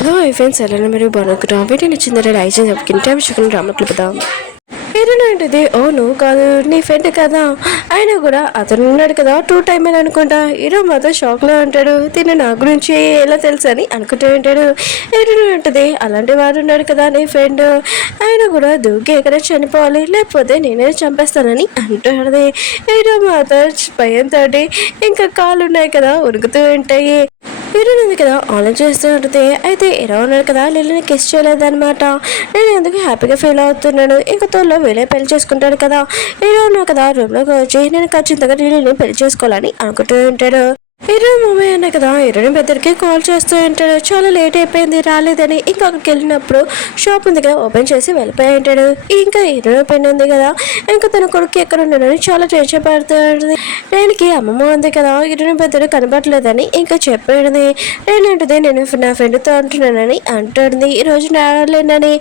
Hello friends ఎలా మీరు బాగున్నాం వీడియో నచ్చిందంటే లైక్ చేసి చెప్పుకుంటే విషయం డ్రామా క్లిపుదాం ఏంటంటే ఓ నువ్వు కాదు నీ ఫ్రెండ్ కదా అయినా కూడా అతను ఉన్నాడు కదా 2 టైమ్ అని అనుకుంటా హీరో మాత్రం షాక్లో ఉంటాడు తిని నా గురించి ఎలా తెలుసు అని అనుకుంటూ ఉంటాడు ఏంటంటే అలాంటి వాడు ఉన్నాడు కదా నీ ఫ్రెండ్ ఆయన కూడా దూకి ఎక్కడ చనిపోవాలి లేకపోతే నేనే చంపేస్తానని అంటాడు హీరో మాత్రం భయంతో ఇంకా కాళ్ళు ఉన్నాయి కదా ఉరుకుతూ ఉంటాయి హీరోయిన్ ఉంది కదా ఆన్లైన్ చేస్తూ ఉంటుంది అయితే హీరో ఉన్నాడు కదా లిల్లీని కిస్ చేయలేదన్నమాట నేను ఎందుకు హ్యాపీగా ఫీల్ అవుతున్నాను ఇంకా తోల్లో వీళ్ళే పెళ్లి చేసుకుంటాడు కదా హీరో ఉన్నాడు కదా రూమ్లోకి వచ్చి నేను ఖచ్చితంగా లిల్లీని పెళ్లి చేసుకోవాలని అనుకుంటూ ఉంటాడు హీరో మూవీ అన్నా కదా హీరోయిన్ పెద్దరికి కాల్ చేస్తూ ఉంటాడు చాలా లేట్ అయిపోయింది రాలేదని ఇంకా అక్కడికి వెళ్ళినప్పుడు షాప్ ఉంది కదా ఓపెన్ చేసి వెళ్ళిపోయి ఉంటాడు ఇంకా హీరోయిన్ పెన్ ఉంది కదా ఇంకా తన కొడుకు ఎక్కడ ఉన్నాడని చాలా టెన్షన్ పడుతూ ఉంటుంది నేనుకి అమ్మమ్మ ఉంది కదా హీరోయిన్ పెద్దడు కనబడలేదని ఇంకా చెప్పేది నేనంటుంది నేను నా ఫ్రెండ్తో అంటున్నానని అంటుంది ఈ రోజు రాలేనని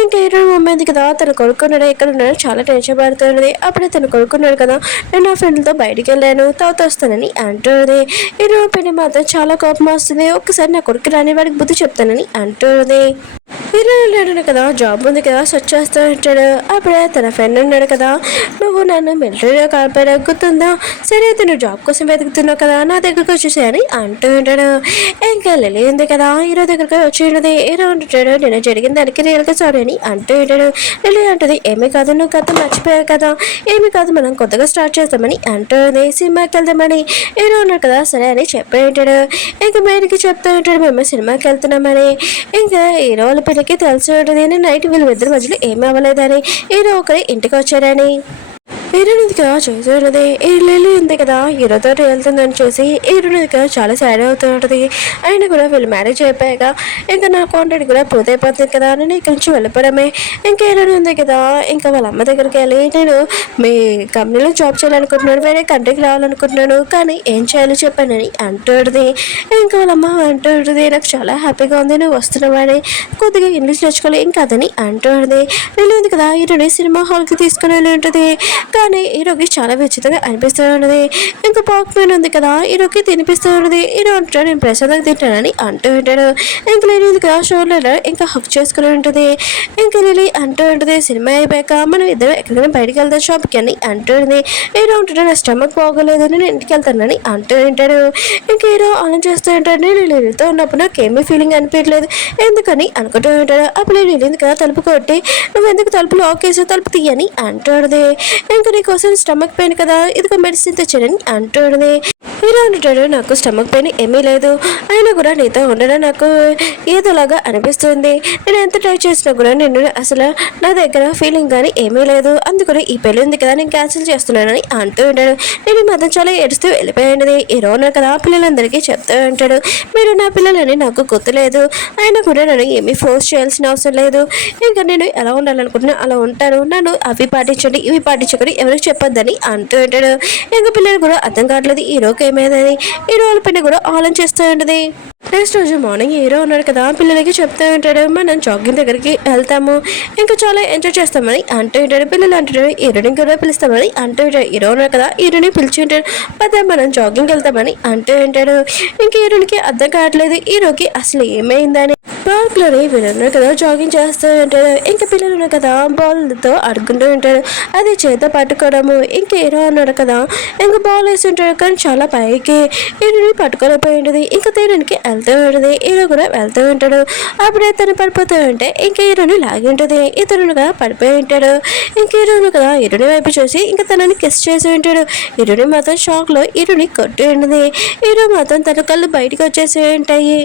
ఇంకా హీరోయిన్ మమ్మీ ఉంది కదా తన కొడుకున్నాడు ఎక్కడ ఉన్నాడో చాలా టెన్షన్ పడుతుంది అప్పుడే తన కొడుకున్నాడు కదా నేను నా ఫ్రెండ్తో బయటికి వెళ్ళాను తర్వాత వస్తానని అంటుంది హీరో పెళ్లి మాత్రం చాలా కోపం వస్తుంది ఒక్కసారి నా కొడుకు రాని వాడికి బుద్ధి చెప్తానని అంటుంది హీరో ఉన్నాడు కదా జాబ్ ఉంది కదా సెర్చ్ చేస్తూ ఉంటాడు అప్పుడే తన ఫ్రెండ్ ఉన్నాడు కదా నువ్వు నన్ను మిలిటరీలో కాల్పాడు గుర్తుందా సరే అయితే నువ్వు జాబ్ కోసం వెతుకుతున్నావు కదా నా దగ్గరకు వచ్చేసాయని అంటూ ఉంటాడు ఇంకా లిల్లీ ఉంది కదా హీరో దగ్గరకు వచ్చి ఉన్నది హీరో అంటాడు నేను జరిగిన దానికి రియల్గా సారీ అని అంటూ ఉంటాడు లిల్లీ అంటుంది ఏమీ కాదు నువ్వు గత మర్చిపోయావు కదా ఏమీ కాదు మనం కొత్తగా స్టార్ట్ చేస్తామని అంటుంది సినిమాకి వెళ్దామని హీరో ఉన్నాడు కదా సరే అని చెప్పి ఉంటాడు ఇంకా బయటికి చెప్తూ ఉంటాడు మేము సినిమాకి వెళ్తున్నామని ఇంకా హీరో వాళ్ళ పిల్లకి తెలిసి ఉంటుంది నేను నైట్ వీళ్ళిద్దరి మధ్యలో ఏమీ అవ్వలేదని హీరో ఒకరి ఇంటికి వచ్చాడని హీరోనిదిగా చూస్తున్నది ఈ లిల్లీ ఉంది కదా హీరోతో వెళ్తుందని చూసి హీరోనిదిగా చాలా సాడ్ అవుతూ ఉంటుంది ఆయన కూడా వీళ్ళు మ్యారేజ్ అయిపోయాక ఇంకా నా కాంటాక్ట్ కూడా పూర్తయిపోతుంది కదా నేను ఇక్కడి నుంచి వెళ్ళిపోవడమే ఇంకా హీరోని ఉంది కదా ఇంకా వాళ్ళ అమ్మ దగ్గరికి వెళ్ళి నేను మీ కంపెనీలో జాబ్ చేయాలనుకుంటున్నాను వేరే కంట్రీకి రావాలనుకుంటున్నాను కానీ ఏం చేయాలో చెప్పానని అంటుంది ఇంకా వాళ్ళ అమ్మ అంటుంది నాకు చాలా హ్యాపీగా ఉంది నువ్వు వస్తున్నావని కొద్దిగా ఇంగ్లీష్ నేర్చుకోవాలి ఇంకా అదని అంటుంది లిల్లీ ఉంది కదా హీరోని సినిమా హాల్కి తీసుకుని వెళ్ళి ఉంటుంది కానీ హీరోకి చాలా విచిత్రంగా అనిపిస్తూ ఉన్నది ఇంకా పాక్మెన్ ఉంది కదా హీరోకి తినిపిస్తూ ఉన్నది హీరో అంటాడు నేను ప్రసాదంగా తింటానని అంటూ ఉంటాడు ఇంకా లిల్లీ ఉంది కదా షోలో ఇంకా హక్ చేసుకుని ఉంటుంది ఇంకా లిల్లీ అంటూ ఉంటుంది సినిమా అయిపోయాక మనం ఇద్దరు ఎక్కడికైనా బయటికి వెళ్తాం షాప్కి అని అంటుంది హీరో ఉంటాడు నా స్టమక్ బాగోలేదు నేను ఇంటికి వెళ్తానని అంటూ ఉంటాడు ఇంకా హీరో ఆన్ చేస్తూ ఉంటాడు నేను లిల్లీతో ఉన్నప్పుడు నాకు ఏమీ ఫీలింగ్ అనిపించలేదు ఎందుకని అనుకుంటూ ఉంటాడు అప్పుడు లిల్లీ ఉంది కదా తలుపు కొట్టి నువ్వు ఎందుకు తలుపు లాక్ చేసి తలుపు తీయని అంటాడు ఇంకా నీకోసం స్టమక్ పెయిన్ కదా ఇదిగో మెడిసిన్ తెచ్చానని అంటాడు హీరో అంటాడు నాకు స్టమక్ పెయిన్ ఏమీ లేదు అయినా కూడా నీతో ఉండడం నాకు ఏదోలాగా అనిపిస్తుంది నేను ఎంత ట్రై చేసినా కూడా నేను అసలు నా దగ్గర ఫీలింగ్ కానీ ఏమీ లేదు అందుకని ఈ పెళ్ళి ఉంది కదా నేను క్యాన్సిల్ చేస్తున్నానని అంటూ ఉంటాడు నేను ఈ మధ్య చాలా ఏడుస్తూ వెళ్ళిపోయింది హీరో ఉన్నారు కదా పిల్లలందరికీ చెప్తూ ఉంటాడు మీరు నా పిల్లలని నాకు గుర్తులేదు అయినా కూడా నన్ను ఏమీ ఫోర్స్ చేయాల్సిన అవసరం లేదు ఇంకా నేను ఎలా ఉండాలనుకుంటున్నా అలా ఉంటాను నన్ను అవి పాటించండి ఇవి పాటించకని ఎవరికి చెప్పొద్దని అంటూ ఉంటాడు ఇంకా పిల్లలు కూడా అర్థం కావట్లేదు హీరోకి ఏమైందని హీరో వాళ్ళ పైన కూడా ఆలోచన చేస్తూ ఉంటుంది నెక్స్ట్ రోజు మార్నింగ్ హీరో ఉన్నాడు కదా పిల్లలకి చెప్తూ ఉంటాడు మనం జాగింగ్ దగ్గరికి వెళ్తాము ఇంకా చాలా ఎంజాయ్ చేస్తామని అంటూ ఉంటాడు పిల్లలు అంటాడు హీరోని కూడా పిలుస్తామని అంటూ ఉంటాడు హీరో ఉన్నాడు కదా హీరోని పిలిచి ఉంటాడు పద మనం జాగింగ్ వెళ్తామని అంటూ ఉంటాడు ఇంకా హీరోనికి అర్థం కావట్లేదు హీరోకి అసలు ఏమైందని పార్క్ లోని వీళ్ళున్నారు కదా జాగింగ్ చేస్తూ ఉంటాడు ఇంకా పిల్లలు ఉన్నారు కదా బాల్తో ఆడుకుంటూ ఉంటాడు అది చేత పట్టుకోవడము ఇంకా హీరో అన్నాడు కదా ఇంకా బాల్ వేసి ఉంటాడు కానీ చాలా పైకి హీరోని పట్టుకోలేకపోయి ఉంటుంది ఇంకా తీరానికి వెళ్తూ ఉంటుంది హీరో కూడా వెళ్తూ ఉంటాడు అప్పుడే తను పడిపోతూ ఉంటే ఇంకా హీరోని లాగి ఉంటుంది ఇతరునుగా పడిపోయి ఉంటాడు ఇంకా హీరోను కదా హీరోని వైపు చూసి ఇంకా తనని కిస్ చేసి ఉంటాడు హీరోని మాత్రం షాక్ లో హీరోని కొట్టి ఉంటుంది హీరో మాత్రం తన కళ్ళు బయటకు వచ్చేసి ఉంటాయి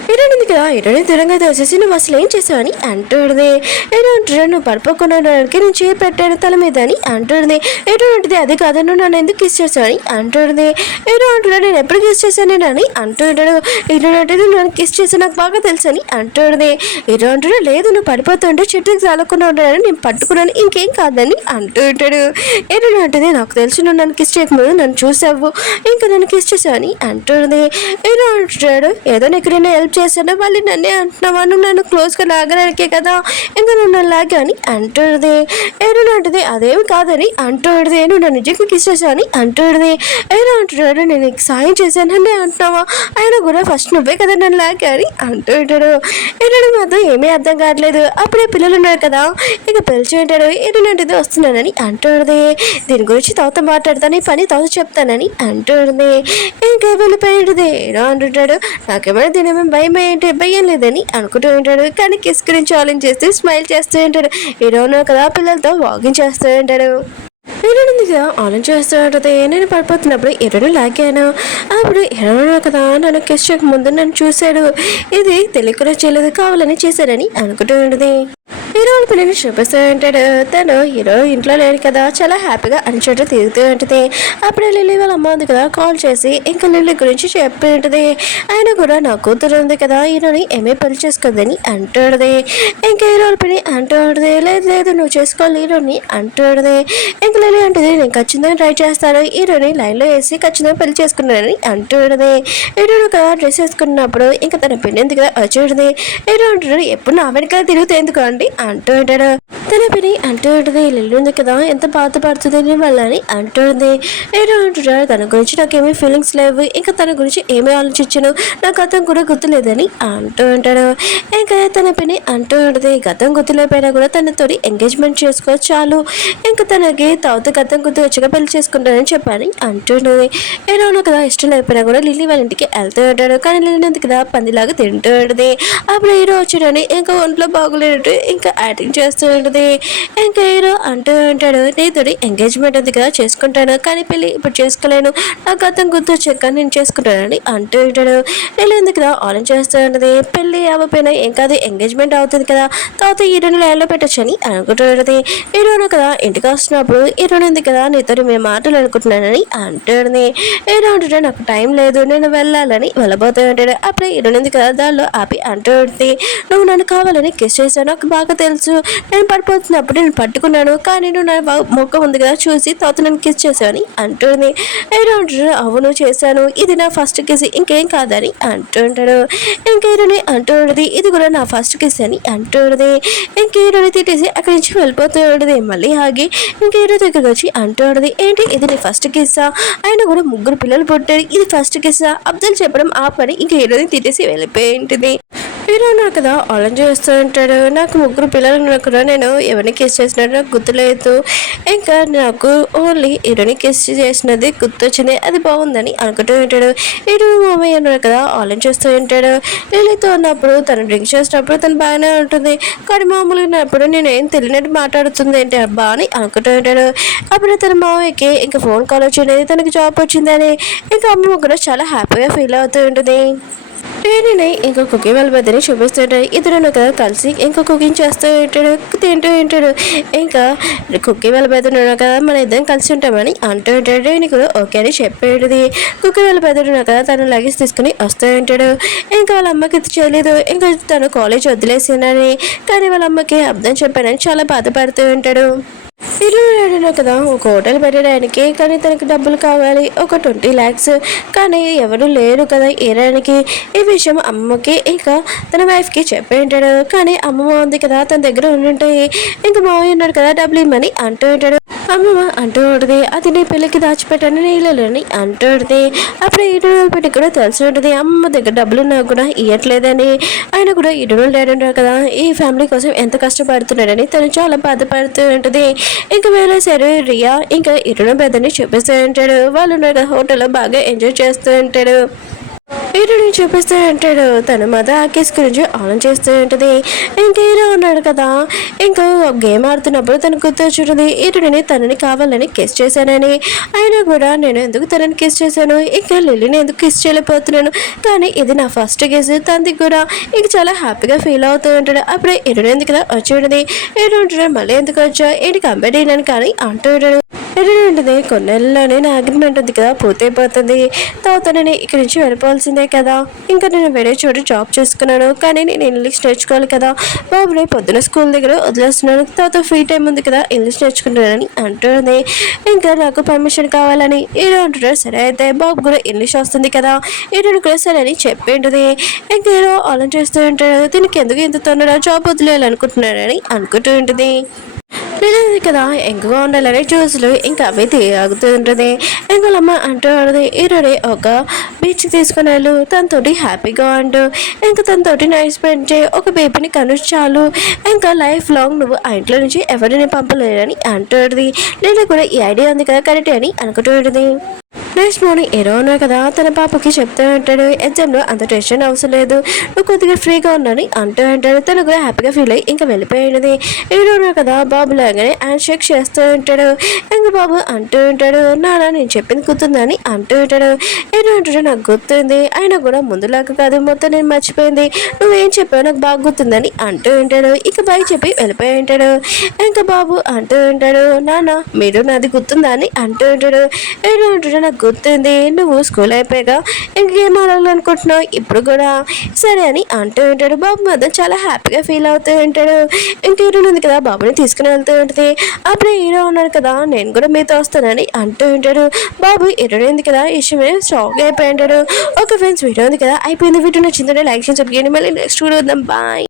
హీరోయిన్ ఉంది కదా హీరోని దూరంగా తోసేసి నువ్వు అసలు ఏం చేసావని అంటుంది హీరో అంటాడు నువ్వు పడిపోకుండా నేను చేయి పెట్టాను తల మీద అని అంటుంది హీరో ఉంటుంది అది కాదు నువ్వు నన్ను ఎందుకు కిస్ చేసావని అంటుంది హీరో అంటాడు నేను ఎప్పుడు కిస్ చేశాను అని అంటుంటాడు హీరో అంటే నువ్వు నన్ను కిస్ చేసి నాకు బాగా తెలుసు అని అంటుంది హీరో అంటాడు లేదు నువ్వు పడిపోతుంటే చెట్టుకి చాలకుండా ఉంటాడని నేను పట్టుకున్నాను ఇంకేం కాదని అంటూ ఉంటాడు హీరో అంటుంది నాకు తెలుసు నువ్వు నన్ను కిస్ చేయకముందు నన్ను చూసావు ఇంకా నన్ను కిస్ చేసావని అంటుంది హీరో అంటాడు ఏదో ఎక్కడైనా హెల్ప్ చేసి చేశాను, మళ్ళీ నన్నే అంటున్నావా, నువ్వు నన్ను క్లోజ్గా లాగడానికే కదా ఇంకా నువ్వు నన్ను లాగా అని అంటాడుది. ఏడు అంటుంది అదేమి కాదని అంటాడుది. నువ్వు నన్ను నిజంగా కిస్ చేశావు అని అంటాడుది. ఏదో అంటున్నాడు నేను నీకు సాయం చేశానని అంటున్నావా, అయినా కూడా ఫస్ట్ నువ్వే కదా నన్ను లాగా అని అంటూ ఉంటాడు. ఏడు మాత్రం ఏమీ అర్థం కావట్లేదు. అప్పుడే పిల్లలు ఉన్నారు కదా ఇక పిలిచి ఉంటాడు. ఏడునంటిది వస్తున్నానని అంటాడుది. దీని గురించి తోత మాట్లాడతాను, ఈ పని తోత చెప్తానని అంటాడుది. ఇంకా వెళ్ళిపోయాడుది. ఏడో అంటుంటాడు నాకేమైనా దీనేమో భయం ఏంటి, భయం లేదని అనుకుంటూ ఉంటాడు. కానీ కిస్ గురించి ఆలోచించేస్తే స్మైల్ చేస్తూ ఉంటాడు. ఏడోనో కదా పిల్లలతో వాకింగ్ చేస్తూ ఉంటాడు. ఏడుగా ఆలోచిస్తూ ఉంటుంది. నేను పడిపోతున్నప్పుడు ఎరుడు లాగాను. అప్పుడు ఎరుడు కదా నన్ను కిస్ చేయక ముందు నన్ను చూశాడు. ఇది తెలియకుండా చేయలేదు, కావాలని చేశాడని అనుకుంటూ ఉంటుంది. హీరోని పిల్లని చూపిస్తూ ఉంటాడు. తను హీరో ఇంట్లో లేడు కదా, చాలా హ్యాపీగా అని చోట తిరుగుతూ ఉంటుంది. అప్పుడే లిల్లీ వాళ్ళ అమ్మ ఉంది కదా కాల్ చేసి ఇంకా లిల్లీ గురించి చెప్పి ఉంటుంది. ఆయన కూడా నా కూతురు ఉంది కదా హీరోని ఏమీ పెళ్లి చేసుకోదని అంటాడుది. ఇంకా హీరోని పిల్లి అంటాడుది లేదు లేదు నువ్వు చేసుకోవాలి హీరోని అంటాడుది. ఇంకా లిల్లీ అంటుంది నేను ఖచ్చితంగా ట్రై చేస్తాను, హీరోని లైన్లో వేసి ఖచ్చితంగా పెళ్లి చేసుకున్నానని అంటాడుది. హీరోని కదా డ్రెస్ వేసుకున్నప్పుడు ఇంకా తన పిల్లి ఉంది కదా వచ్చేది. హీరో అంటాడు ఎప్పుడు నా వెనకాల తిరుగుతే ఎందుకు అండి అంటూ ఉంటాడు. తన పిని అంటూ ఉంటుంది లిల్లీ ఉంది కదా ఎంత బాధపడుతుంది నీ వల్ల అని అంటుంది. ఏదో అంటున్నాడు తన గురించి నాకేమీ ఫీలింగ్స్ లేవు, ఇంకా తన గురించి ఏమీ ఆలోచించను, నా గతం కూడా గుర్తులేదని అంటూ ఉంటాడు. ఇంకా తన పిని అంటూ ఉంటుంది గతం గుర్తులేకపోయినా కూడా తనతో ఎంగేజ్మెంట్ చేసుకో చాలు, ఇంకా తనకి తాత గతం గుర్తు వచ్చాక పెళ్లి చేసుకుంటానని చెప్పని అంటుంటుంది. ఏదో కదా ఇష్టం లేకపోయినా కూడా లిల్లీ వాళ్ళ ఇంటికి వెళ్తూ ఉంటాడు. కానీ లిల్లీ ఉంది కదా పందిలాగా తింటూ ఉంటుంది. అప్పుడు హీరో వచ్చాడని ఇంకా ఒంట్లో బాగోలేనట్టు ఇంకా యాక్టింగ్ చేస్తూ ఉంటుంది. ఇంకా హీరో అంటూ ఉంటాడు నీతో ఎంగేజ్మెంట్ ఉంది కదా చేసుకుంటాను, కానీ పెళ్ళి ఇప్పుడు చేసుకోలేను, నా గతం గుర్తొచ్చాక నేను చేసుకుంటానని అంటూ ఉంటాడు. నేను ఎందుకు కదా ఆలోచన చేస్తూ ఉంటుంది. పెళ్ళి అవ్వకపోయినా ఏం కాదు ఎంగేజ్మెంట్ అవుతుంది కదా, తర్వాత హీరోని లైన్లో పెట్టచ్చని అనుకుంటూ ఉంటుంది. హీరోను కదా ఇంటికి వస్తున్నప్పుడు హీరోని ఉంది కదా నీతో మేము మాటలు అనుకుంటున్నానని అంటుంది. హీరో అంటుంటే నాకు టైం లేదు నేను వెళ్ళాలని వెళ్ళబోతూ ఉంటాడు. అప్పుడే హీరోని ఉంది కదా దానిలో ఆపి అంటూ ఉంటుంది నువ్వు నన్ను కావాలని కిస్ చేశాను, నాకు బాగా తెలుసు, నేను పడిపోతున్నప్పుడు నేను పట్టుకున్నాను, కానీ నువ్వు నా మొక్క ఉంది కదా చూసి తర్వాత నన్ను కిస్ చేశాను అంటుంది. ఏదో అంటాడు అవును చేశాను, ఇది నా ఫస్ట్ కిస్ ఇంకేం కాదని అంటుంటాడు. ఇంకేరోని అంటూ ఉంటుంది ఇది కూడా నా ఫస్ట్ కిస్ అని అంటుంది. ఇంకేరోని తిట్టేసి అక్కడి నుంచి వెళ్ళిపోతూ ఉంటుంది. మళ్ళీ ఆగి ఇంకేరో దగ్గరకు వచ్చి అంటూ ఉంటుంది ఏంటి ఇది నీ ఫస్ట్ కిస్సా, ఆయన కూడా ముగ్గురు పిల్లలు పుట్టారు, ఇది ఫస్ట్ కిస్సా, అబ్దుల్ చెప్పడం ఆ పని ఇంకేరోని తిట్టేసి వెళ్ళిపోయి ఉంటుంది. హీరో నాకు కదా ఆలోచన చేస్తూ ఉంటాడు నాకు ముగ్గురు పిల్లలు ఉన్నా కూడా నేను ఎవరిని కిస్ చేసినట్టు నాకు గుర్తులేదు, ఇంకా నాకు ఓన్లీ హీరోని కిస్ చేసినది గుర్తొచ్చింది, అది బాగుందని అనుకుంటూ ఉంటాడు. హీరో మామయ్య అన్నాడు కదా ఆలోచన చేస్తూ ఉంటాడు. లిల్లీతో ఉన్నప్పుడు తను డ్రింక్ చేసినప్పుడు తను బాగానే ఉంటుంది, కానీ మామూలుగా ఉన్నప్పుడు నేను ఏం తెలియనట్టు మాట్లాడుతుంది ఏంటి అబ్బా అని అనుకుంటూ ఉంటాడు. అప్పుడు తన మామయ్యకి ఇంకా ఫోన్ కాల్ వచ్చింది, తనకి జాబ్ వచ్చిందని ఇంకా అమ్మ కూడా చాలా హ్యాపీగా ఫీల్ అవుతూ ఉంటుంది. నేను ఇంకో కుకింగ్ వాళ్ళ మధ్యని చూపిస్తుంటాడు. ఇద్దరు కదా కలిసి ఇంకో కుకింగ్ చేస్తూ ఉంటాడు, తింటూ ఉంటాడు. ఇంకా కుకింగ్ వాళ్ళ మధ్య కదా మన ఇద్దరం కలిసి ఉంటామని అంటూ ఉంటాడు. నీకు ఓకే అని చెప్పేది. కుకింగ్ వాళ్ళ మధ్య కదా తను లగేజ్ తీసుకుని వస్తూ ఉంటాడు. ఇంకా వాళ్ళ అమ్మకి చేయలేదు, ఇంకా తను కాలేజ్ వదిలేసిందని, కానీ వాళ్ళ అమ్మకి అర్థం చెప్పానని చాలా బాధపడుతూ ఉంటాడు. ఇల్లు కదా ఒక హోటల్ పెట్టడానికి, కానీ తనకి డబ్బులు కావాలి ఒక 20 lakhs, కానీ ఎవరు లేరు కదా ఏరానికి. ఈ విషయం అమ్మకి ఇంకా తన వైఫ్కి చెప్పి ఉంటాడు. కానీ అమ్మమ్మ ఉంది కదా తన దగ్గర ఉండుంటాయి, ఇంకా మావయ్య ఉన్నాడు కదా డబ్బులు ఇమ్మని అంటూ ఉంటాడు. అమ్మమ్మ అంటూ ఉంటుంది అది నీ పెళ్ళికి దాచిపెట్టాను నీళ్ళని అంటూ ఉంటుంది. అప్పుడు ఈటలు పెట్టి కూడా తెలిసి ఉంటుంది అమ్మమ్మ దగ్గర డబ్బులు నాకు కూడా ఇవ్వట్లేదని. ఆయన కూడా ఈటలు డాడీ ఉంటారు కదా ఈ ఫ్యామిలీ కోసం ఎంత కష్టపడుతున్నాడని తను చాలా బాధపడుతూ ఉంటుంది. ఇంకా వేరేసారి రియా ఇంకా ఇరుణ పెద్దని చూపిస్తూ ఉంటాడు. వాళ్ళు హోటల్లో బాగా ఎంజాయ్ చేస్తూ ఉంటాడు. హీరోని చూపిస్తూ ఉంటాడు. తన మదర్ ఆకేస్ గురించి ఆన్ చేస్తూ ఉంటుంది. ఇంకా హీరో ఉన్నాడు కదా ఇంకా గేమ్ ఆడుతున్నప్పుడు తను గుర్తొచ్చుంటుంది హీరోని తనని కావాలని కిస్ చేశానని. అయినా కూడా నేను ఎందుకు తనని కిస్ చేశాను, ఇంకా లిల్లీని ఎందుకు కిస్ చేయలేకపోతున్నాను, కానీ ఇది నా ఫస్ట్ కిస్, తనది కూడా ఇంక చాలా హ్యాపీగా ఫీల్ అవుతూ ఉంటాడు. అప్పుడే హీరోని ఎందుకు వచ్చి ఉంటుంది. హీరో ఉంటాడు మళ్ళీ ఎందుకు వచ్చా ఏంటి కంపెనీ కానీ అంటూ ఉంటాడు. ఏంటంటే కొన్నేళ్ళలోనే నా అగ్రిమెంట్ ఉంది కదా పూర్తయిపోతుంది. తర్వాత నేను ఇక్కడి నుంచి వెళ్ళిపోవాల్సిందే కదా. ఇంకా నేను వేరే చోట జాబ్ చేసుకున్నాను, కానీ నేను ఇంగ్లీష్ నేర్చుకోవాలి కదా. బాబుని పొద్దున స్కూల్ దగ్గర వదిలేస్తున్నాను, తర్వాత ఫ్రీ టైం ఉంది కదా ఇంగ్లీష్ నేర్చుకుంటున్నానని అంటుంది. ఇంకా నాకు పర్మిషన్ కావాలని హీరో అంటున్నాడు. సరే అయితే బాబు కూడా ఇంగ్లీష్ వస్తుంది కదా, హీరోని కూడా సరే అని చెప్పేంటిది. ఇంకా హీరో ఆలోచిస్తూ ఉంటాడు, దీనికి ఎందుకు ఇంత తొందరగా జాబ్ వదిలేయాలనుకుంటున్నాడని అనుకుంటూ ఉంటుంది. లేదు కదా ఎంకగా ఉండాలని జ్యూసులు ఇంకా అవి తాగుతూ ఉంటుంది. ఎంకలమ్మ అంటూ ఉంటుంది, ఈరోజు ఒక బీచ్కి తీసుకుని వెళ్ళు, తనతోటి హ్యాపీగా ఉండు, ఇంకా తనతోటి నైట్ స్పెండ్ చేయి, ఒక బేబీని కను చాలు, ఇంకా లైఫ్ లాంగ్ నువ్వు ఆ ఇంట్లో నుంచి ఎవరిని పంపలేదని అంటుంది. లేదా కూడా ఈ ఐడియా ఉంది కదా కరెక్ట్ అని అనుకుంటూ ఉంటుంది. నెక్స్ట్ మార్నింగ్ హీరో ఉన్నారు కదా తన పాపకి చెప్తూ ఉంటాడు, ఎగ్జామ్లో అంత టెన్షన్ అవసరం లేదు, నువ్వు కొద్దిగా ఫ్రీగా ఉన్నాని అంటూ ఉంటాడు. తను కూడా హ్యాపీగా ఫీల్ అయ్యి ఇంకా వెళ్ళిపోయినది. హీరో ఉన్నారు కదా బాబు లాగానే హ్యాండ్ షేక్ చేస్తూ ఉంటాడు. ఇంకా బాబు అంటూ ఉంటాడు, నాన్న నేను చెప్పింది గుర్తుందని అంటూ ఉంటాడు. హీరో అంటాడు, నాకు గుర్తుంది, అయినా కూడా ముందులాగా కాదు, మొత్తం నేను మర్చిపోయింది, నువ్వేం చెప్పావు నాకు బాగా గుర్తుందని అంటూ ఉంటాడు. ఇక బాయ్ చెప్పి వెళ్ళిపోయి ఉంటాడు. ఇంకా బాబు అంటూ ఉంటాడు, నాన్న మీరు నాది గుర్తుందా అని అంటూ ఉంటాడు. హీరో అంటాడు, నాకు గుర్తుంది, నువ్వు స్కూల్ అయిపోయాక ఇంకేం ఆడాలనుకుంటున్నావు ఇప్పుడు కూడా సరే అని అంటూ ఉంటాడు. బాబు మాత్రం చాలా హ్యాపీగా ఫీల్ అవుతూ ఉంటాడు. ఇంక హీరో ఉంది కదా బాబుని తీసుకుని వెళ్తూ ఉంటుంది. అప్పుడే హీరో ఉన్నాడు కదా నేను కూడా మీతో వస్తానని అంటూ ఉంటాడు. బాబు హీరో ఉంది కదా ఈ విషయం షాక్ అయిపోయి ఉంటాడు. ఓకే ఫ్రెండ్స్ వీడియో ఉంది కదా అయిపోయింది. వీడియో నచ్చిందంటే లైక్ చేసి సబ్స్క్రైబ్ చేయండి. మళ్ళీ నెక్స్ట్ వీడియో వద్దాం. బాయ్.